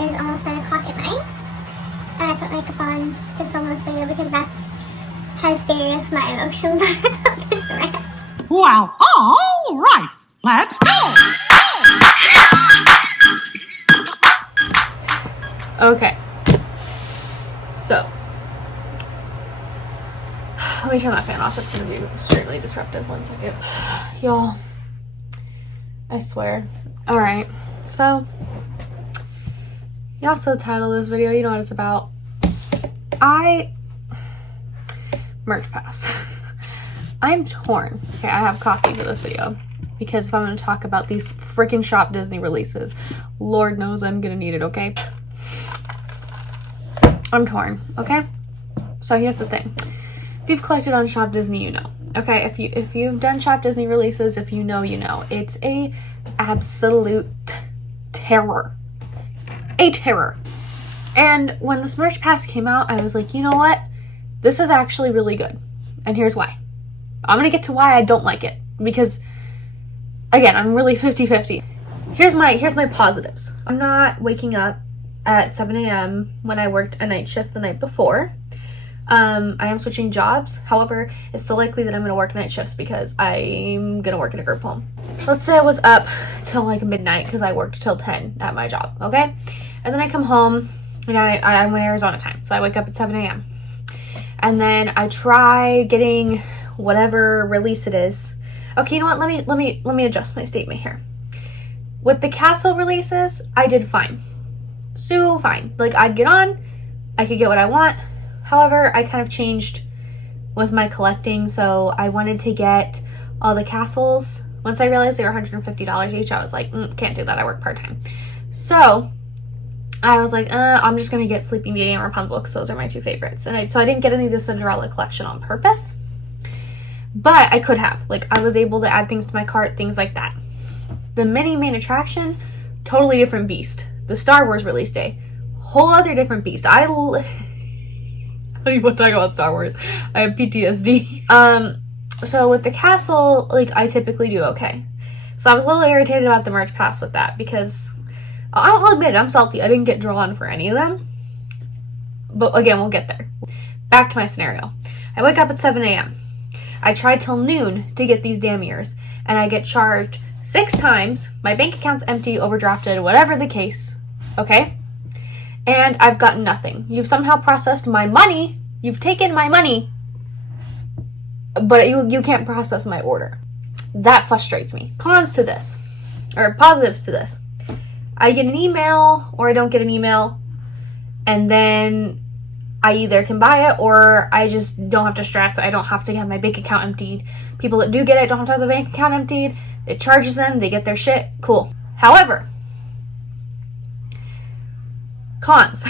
is almost 9 o'clock at night, and I put makeup on to film this video because that's how serious my emotions are about this rant. Well, all right, let's go! Okay, so let me turn that fan off. It's going to be extremely disruptive. 1 second. Y'all, I swear. Alright, so y'all saw the title of this video. You know what it's about. Merch pass. I'm torn. Okay, I have coffee for this video because if I'm going to talk about these freaking Shop Disney releases, Lord knows I'm going to need it, okay? I'm torn, okay? So here's the thing. If you've collected on Shop Disney, you know. Okay, if you've done Shop Disney releases, if you know, you know. It's a absolute terror. A terror. And when this merch pass came out, I was like, you know what? This is actually really good. And here's why. I'm gonna get to why I don't like it. Because, again, I'm really 50-50. Here's my positives. I'm not waking up at 7 a.m. when I worked a night shift the night before. I am switching jobs. However, it's still likely that I'm going to work night shifts because I'm going to work in a group home. Let's say I was up till like midnight because I worked till 10 at my job, okay? And then I come home and I'm in Arizona time. So I wake up at 7 a.m. And then I try getting whatever release it is. Okay, you know what? Let me adjust my statement here. With the castle releases, I did fine. So fine. Like, I'd get on, I could get what I want. However, I kind of changed with my collecting, so I wanted to get all the castles. Once I realized they were $150 each, I was like, can't do that, I work part-time. So I was like, I'm just gonna get Sleeping Beauty and Rapunzel because those are my two favorites. And so I didn't get any of the Cinderella collection on purpose, but I could have. Like, I was able to add things to my cart, things like that. The Minnie main attraction, totally different beast. The Star Wars release day, whole other different beast. I don't even want to talk about Star Wars. I have PTSD. So with the castle, like, I typically do okay. So I was a little irritated about the merch pass with that because I'll admit it, I'm salty. I didn't get drawn for any of them. But again, we'll get there. Back to my scenario. I wake up at 7 a.m. I tried till noon to get these damn ears, and I get charged 6 times. My bank account's empty, overdrafted, whatever the case. Okay? And I've gotten nothing. You've somehow processed my money. You've taken my money. But you can't process my order. That frustrates me. Cons to this. Or positives to this. I get an email or I don't get an email. And then I either can buy it or I just don't have to stress. I don't have to have my bank account emptied. People that do get it don't have to have their bank account emptied. It charges them. They get their shit. Cool. However, cons.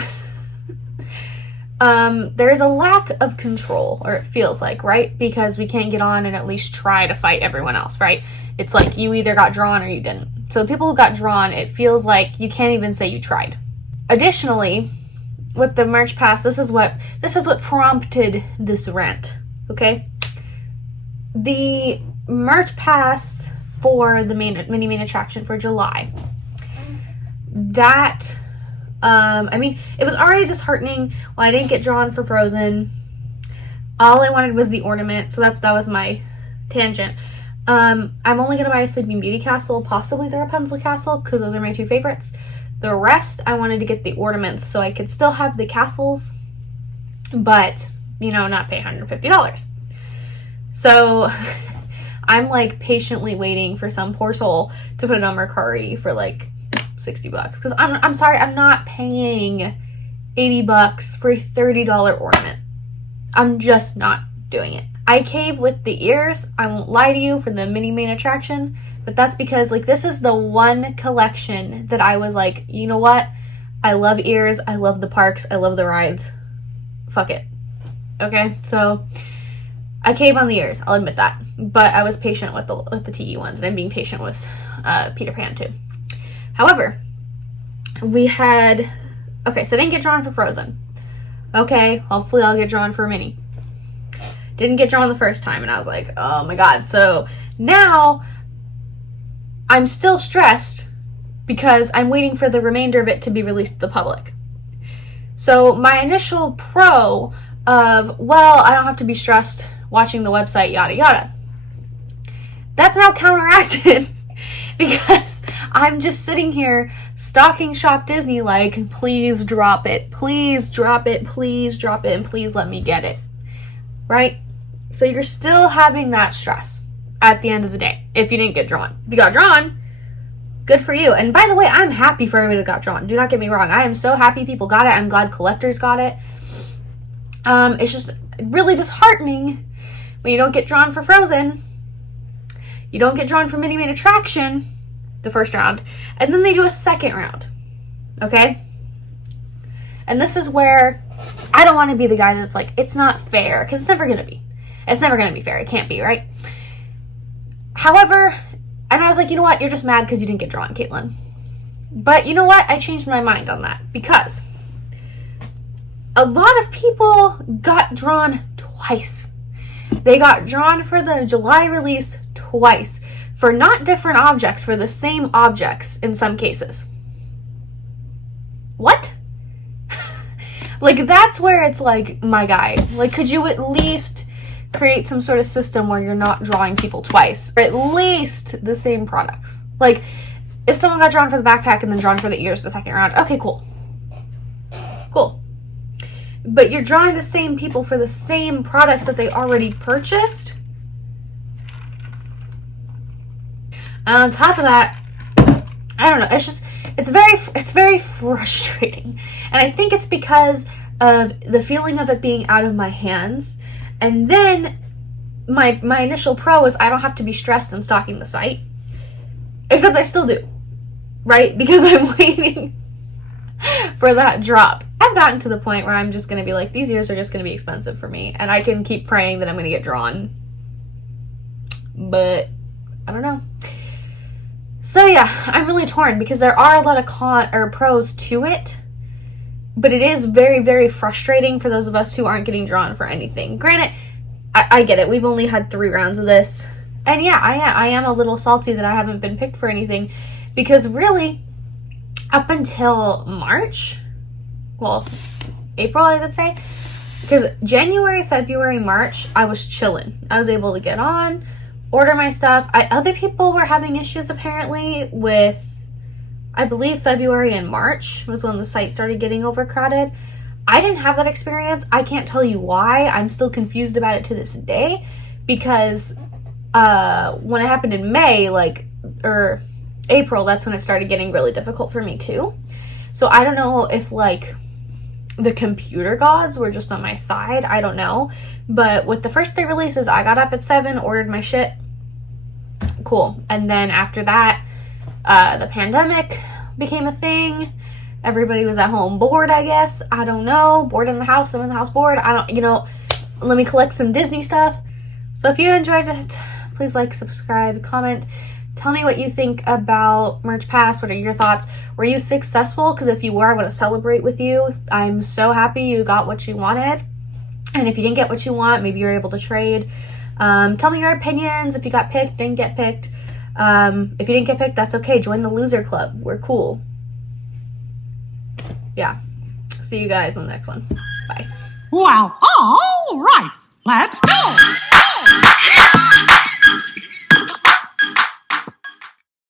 There is a lack of control, or it feels like, right? Because we can't get on and at least try to fight everyone else, right? It's like you either got drawn or you didn't. So the people who got drawn, it feels like you can't even say you tried. Additionally, with the merch pass, this is what prompted this rant, okay? The merch pass for the Minnie main attraction for July, that I mean, it was already disheartening. Well, I didn't get drawn for Frozen. All I wanted was the ornament, so that was my tangent. I'm only gonna buy a Sleeping Beauty castle, possibly the Rapunzel castle, because those are my two favorites. The rest, I wanted to get the ornaments so I could still have the castles, but, you know, not pay $150. So I'm like patiently waiting for some poor soul to put it on Mercari for like $60 because I'm sorry, I'm not paying $80 for a $30 ornament. I'm just not doing it. I cave with the ears, I won't lie to you, for the Minnie main attraction, but that's because, like, this is the one collection that I was like, you know what, I love ears, I love the parks, I love the rides, fuck it. Okay, so I cave on the ears, I'll admit that, but I was patient with the TE ones, and I'm being patient with Peter Pan too. However, we had, okay, so I didn't get drawn for Frozen. Okay, hopefully I'll get drawn for Minnie. Didn't get drawn the first time, and I was like, oh my god. So now I'm still stressed because I'm waiting for the remainder of it to be released to the public. So my initial pro of, well, I don't have to be stressed watching the website, yada yada, that's now counteracted because I'm just sitting here stalking Shop Disney like, please drop it, please drop it, please drop it, and please let me get it, right? So you're still having that stress at the end of the day if you didn't get drawn. If you got drawn, good for you. And by the way, I'm happy for everybody that got drawn. Do not get me wrong. I am so happy people got it. I'm glad collectors got it. It's just really disheartening when you don't get drawn for Frozen. You don't get drawn for Minnie Maid Attraction, the first round, and then they do a second round, okay? And this is where I don't want to be the guy that's like, it's not fair, because it's never going to be. It's never going to be fair. It can't be, right? However, and I was like, you know what? You're just mad because you didn't get drawn, Caitlin. But you know what? I changed my mind on that because a lot of people got drawn twice. They got drawn for the July release twice for not different objects, for the same objects in some cases. What? Like, that's where it's like, my guy, like, could you at least create some sort of system where you're not drawing people twice, or at least the same products? Like, if someone got drawn for the backpack and then drawn for the ears the second round, okay, cool. Cool. But you're drawing the same people for the same products that they already purchased. And on top of that, I don't know, it's very frustrating. And I think it's because of the feeling of it being out of my hands. And then my initial pro is I don't have to be stressed and stalking the site. Except I still do, right? Because I'm waiting for that drop. I've gotten to the point where I'm just going to be like, these ears are just going to be expensive for me. And I can keep praying that I'm going to get drawn. But I don't know. So yeah, I'm really torn because there are a lot of pros to it. But it is very, very frustrating for those of us who aren't getting drawn for anything. Granted, I get it. We've only had 3 rounds of this. And yeah, I am a little salty that I haven't been picked for anything. Because really, up until March, well, April, I would say. Because January, February, March, I was chilling. I was able to get on, order my stuff. Other people were having issues apparently with, I believe February and March was when the site started getting overcrowded. I didn't have that experience. I can't tell you why. I'm still confused about it to this day because when it happened in May, or April, that's when it started getting really difficult for me too. So I don't know if the computer gods were just on my side. I don't know. But with the first 3 releases, I got up at 7, ordered my shit. Cool. And then after that, the pandemic became a thing. Everybody was at home bored, I guess. I don't know. Bored in the house. I'm in the house bored. Let me collect some Disney stuff. So if you enjoyed it, please like, subscribe, comment. Tell me what you think about Merch Pass. What are your thoughts? Were you successful? Because if you were, I want to celebrate with you. I'm so happy you got what you wanted. And if you didn't get what you want, maybe you're able to trade. Tell me your opinions. If you got picked, didn't get picked. If you didn't get picked, that's okay. Join the loser club. We're cool. Yeah. See you guys on the next one. Bye. Well, all right. Let's go.